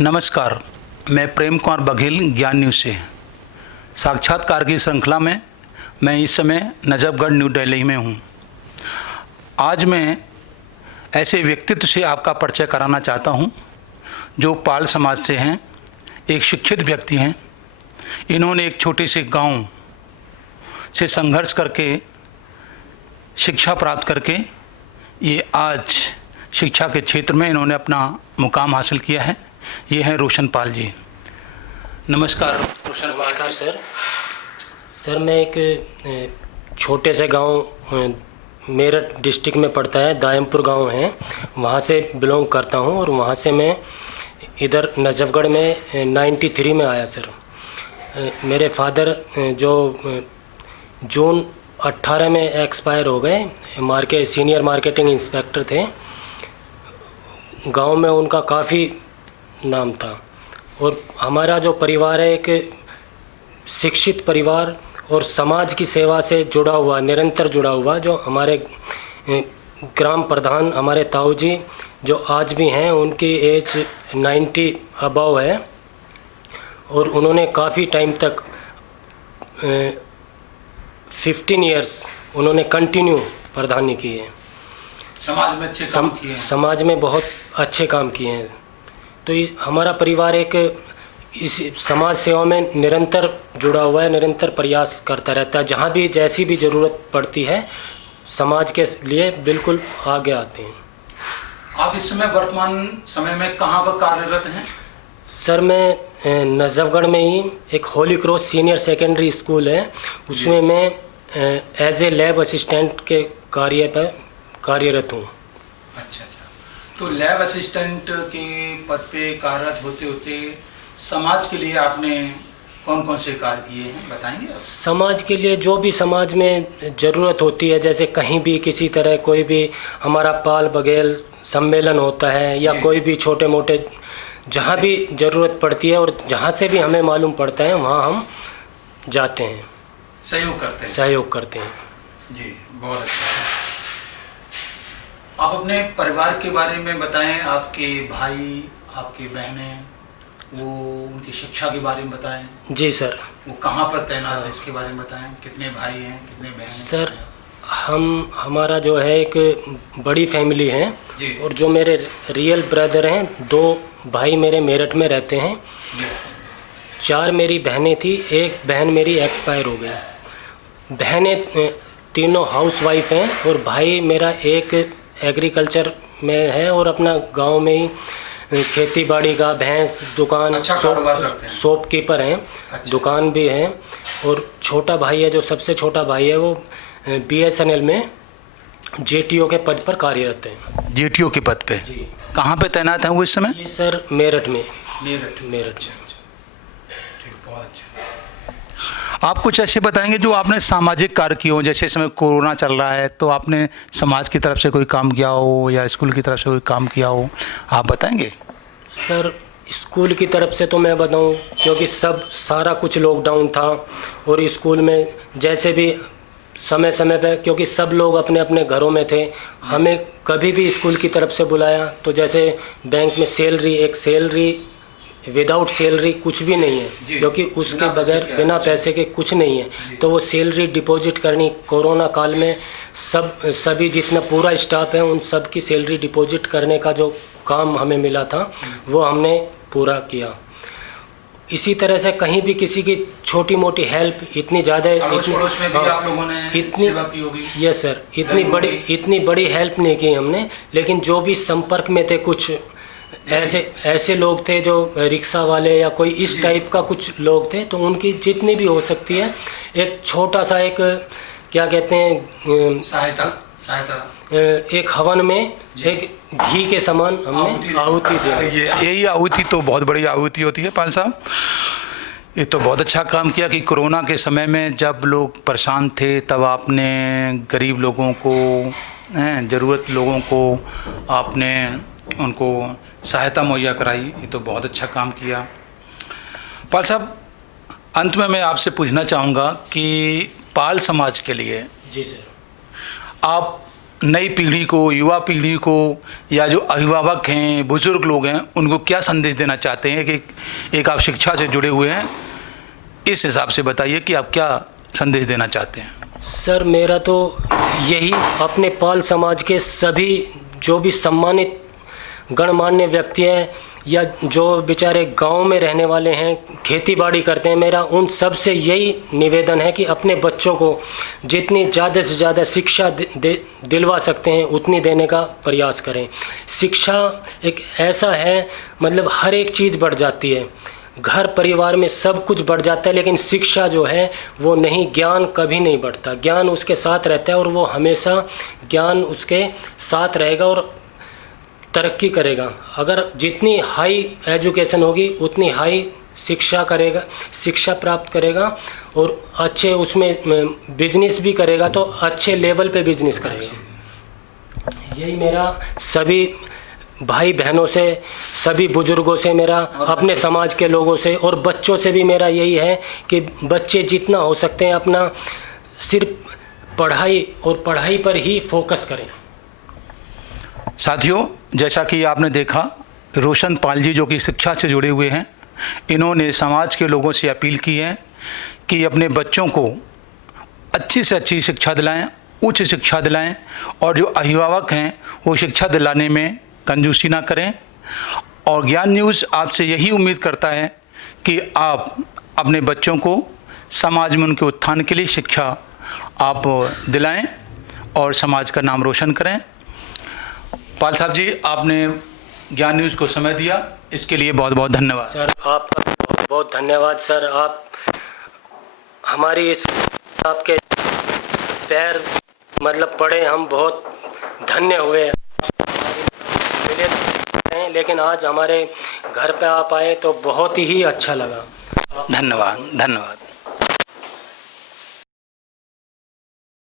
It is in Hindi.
नमस्कार, मैं प्रेम कुमार बघेल ज्ञान न्यूज़ से। साक्षात्कार की श्रृंखला में मैं इस समय नजफगढ़ न्यू दिल्ली में हूँ। आज मैं ऐसे व्यक्तित्व से आपका परिचय कराना चाहता हूँ जो पाल समाज से हैं, एक शिक्षित व्यक्ति हैं। इन्होंने एक छोटे से गांव से संघर्ष करके शिक्षा प्राप्त करके ये आज शिक्षा के क्षेत्र में इन्होंने अपना मुकाम हासिल किया है। ये हैं रोशन पाल जी। नमस्कार रोशन पाल। नमस्कार सर, मैं एक छोटे से गांव मेरठ डिस्ट्रिक्ट में पड़ता है, दायमपुर गांव है, वहां से बिलोंग करता हूं और वहां से मैं इधर नजफगढ़ में 93 में आया सर। मेरे फादर जो जून 18 में एक्सपायर हो गए, सीनियर मार्केटिंग इंस्पेक्टर थे। गांव में उनका काफ़ी नाम था और हमारा जो परिवार है एक शिक्षित परिवार और समाज की सेवा से जुड़ा हुआ, निरंतर जुड़ा हुआ। जो हमारे ग्राम प्रधान हमारे ताऊ जी जो आज भी हैं, उनकी एज 90 अबव है और उन्होंने काफ़ी टाइम तक 15 इयर्स उन्होंने कंटिन्यू प्रधानी की है। समाज में अच्छे काम किए हैं। समाज में बहुत अच्छे काम किए हैं। तो हमारा परिवार एक इस समाज सेवा में निरंतर जुड़ा हुआ है, निरंतर प्रयास करता रहता है। जहाँ भी जैसी भी ज़रूरत पड़ती है समाज के लिए बिल्कुल आगे आते हैं। आप इस समय वर्तमान समय में कहाँ पर कार्यरत हैं? सर मैं नजफगढ़ में ही एक Holi cross senior secondary school है, उसमें मैं एज ए लैब असिस्टेंट के कार्य पर कार्यरत हूँ। अच्छा, तो लैब असिस्टेंट के पद पे कार्यरत होते होते समाज के लिए आपने कौन कौन से कार्य किए हैं, बताएंगे आप? समाज के लिए जो भी समाज में ज़रूरत होती है, जैसे कहीं भी किसी तरह कोई भी हमारा पाल बघेल सम्मेलन होता है या कोई भी छोटे मोटे जहाँ भी ज़रूरत पड़ती है और जहाँ से भी हमें मालूम पड़ता है वहाँ हम जाते हैं, सहयोग करते हैं। जी, बहुत अच्छा। आप अपने परिवार के बारे में बताएं, आपके भाई, आपकी बहनें, वो उनकी शिक्षा के बारे में बताएं। जी सर। वो कहाँ पर तैनात है इसके बारे में बताएं। कितने भाई हैं, कितने बहन हैं? सर हमारा जो है एक बड़ी फैमिली है और जो मेरे रियल ब्रदर हैं, 2 भाई मेरे मेरठ में रहते हैं, 4 मेरी बहनें थी, एक बहन मेरी एक्सपायर हो गई। बहनें तीनों हाउस वाइफ हैं और भाई मेरा एक एग्रीकल्चर में है और अपना गांव में ही खेती बाड़ी का भैंस दुकान, अच्छा कारोबार करते हैं, शॉपकीपर हैं। अच्छा। दुकान भी है। और छोटा भाई है, जो सबसे छोटा भाई है, वो BSNL में JTO के पद पर कार्यरत हैं। JTO के पद पे? जी। कहाँ पे तैनात हैं वो इस समय? ये सर मेरठ में। मेरठ। ठीक, बहुत अच्छा। आप कुछ ऐसे बताएंगे जो आपने सामाजिक कार्य किए हो, जैसे इस समय कोरोना चल रहा है तो आपने समाज की तरफ से कोई काम किया हो या स्कूल की तरफ से कोई काम किया हो, आप बताएंगे? सर स्कूल की तरफ से तो मैं बताऊं, क्योंकि सारा कुछ लॉकडाउन था और स्कूल में जैसे भी समय समय पे, क्योंकि सब लोग अपने अपने घरों में थे, हमें कभी भी स्कूल की तरफ से बुलाया तो जैसे बैंक में सैलरी विदाउट सैलरी कुछ भी नहीं है, क्योंकि उसके बगैर बिना पैसे के कुछ नहीं है। तो वो सैलरी डिपॉजिट करनी, कोरोना काल में सभी जितना पूरा स्टाफ है उन सब की सैलरी डिपॉजिट करने का जो काम हमें मिला था वो हमने पूरा किया। इसी तरह से कहीं भी किसी की छोटी मोटी हेल्प, इतनी ज़्यादा यस सर, इतनी बड़ी हेल्प नहीं की हमने, लेकिन जो भी संपर्क में थे, कुछ ऐसे लोग थे जो रिक्शा वाले या कोई इस टाइप का कुछ लोग थे, तो उनकी जितनी भी हो सकती है एक छोटा सा एक क्या कहते हैं सहायता एक हवन में एक घी के समान हमने आहुति दी। यही आहुति तो बहुत बड़ी आहुति होती है पाल साहब। ये तो बहुत अच्छा काम किया कि कोरोना के समय में जब लोग परेशान थे तब आपने गरीब लोगों को, ज़रूरत लोगों को आपने उनको सहायता मुहैया कराई। ये तो बहुत अच्छा काम किया। पाल साहब, अंत में मैं आपसे पूछना चाहूँगा कि पाल समाज के लिए जी सर, आप नई पीढ़ी को, युवा पीढ़ी को, या जो अभिभावक हैं, बुजुर्ग लोग हैं, उनको क्या संदेश देना चाहते हैं कि एक आप शिक्षा से जुड़े हुए हैं, इस हिसाब से बताइए कि आप क्या संदेश देना चाहते हैं। सर मेरा तो यही अपने पाल समाज के सभी जो भी सम्मानित गणमान्य व्यक्ति हैं या जो बेचारे गांव में रहने वाले हैं, खेती बाड़ी करते हैं, मेरा उन सब से यही निवेदन है कि अपने बच्चों को जितनी ज़्यादा से ज़्यादा शिक्षा दिलवा सकते हैं उतनी देने का प्रयास करें। शिक्षा एक ऐसा है, मतलब हर एक चीज़ बढ़ जाती है, घर परिवार में सब कुछ बढ़ जाता है, लेकिन शिक्षा जो है वो नहीं, ज्ञान कभी नहीं बढ़ता। ज्ञान उसके साथ रहता है और वो हमेशा ज्ञान उसके साथ रहेगा और तरक्की करेगा। अगर जितनी हाई एजुकेशन होगी उतनी हाई शिक्षा करेगा, शिक्षा प्राप्त करेगा और अच्छे उसमें बिजनेस भी करेगा तो अच्छे लेवल पे बिजनेस करेगा। यही मेरा सभी भाई बहनों से, सभी बुजुर्गों से, मेरा अपने समाज के लोगों से और बच्चों से भी मेरा यही है कि बच्चे जितना हो सकते हैं अपना सिर्फ पढ़ाई और पढ़ाई पर ही फोकस करें। साथियों, जैसा कि आपने देखा, रोशन पाल जी जो कि शिक्षा से जुड़े हुए हैं, इन्होंने समाज के लोगों से अपील की है कि अपने बच्चों को अच्छी से अच्छी शिक्षा दिलाएं, उच्च शिक्षा दिलाएं और जो अभिभावक हैं वो शिक्षा दिलाने में कंजूसी ना करें। और ज्ञान न्यूज़ आपसे यही उम्मीद करता है कि आप अपने बच्चों को समाज में उनके उत्थान के लिए शिक्षा आप दिलाएं और समाज का नाम रोशन करें। पाल साहब जी, आपने ज्ञान न्यूज़ को समय दिया, इसके लिए बहुत बहुत धन्यवाद। सर आपका बहुत बहुत धन्यवाद। सर आप हमारी इस आपके पैर मतलब पड़े, हम बहुत धन्य हुए मिले हैं, लेकिन आज हमारे घर पे आप आए तो बहुत ही अच्छा लगा। धन्यवाद, धन्यवाद।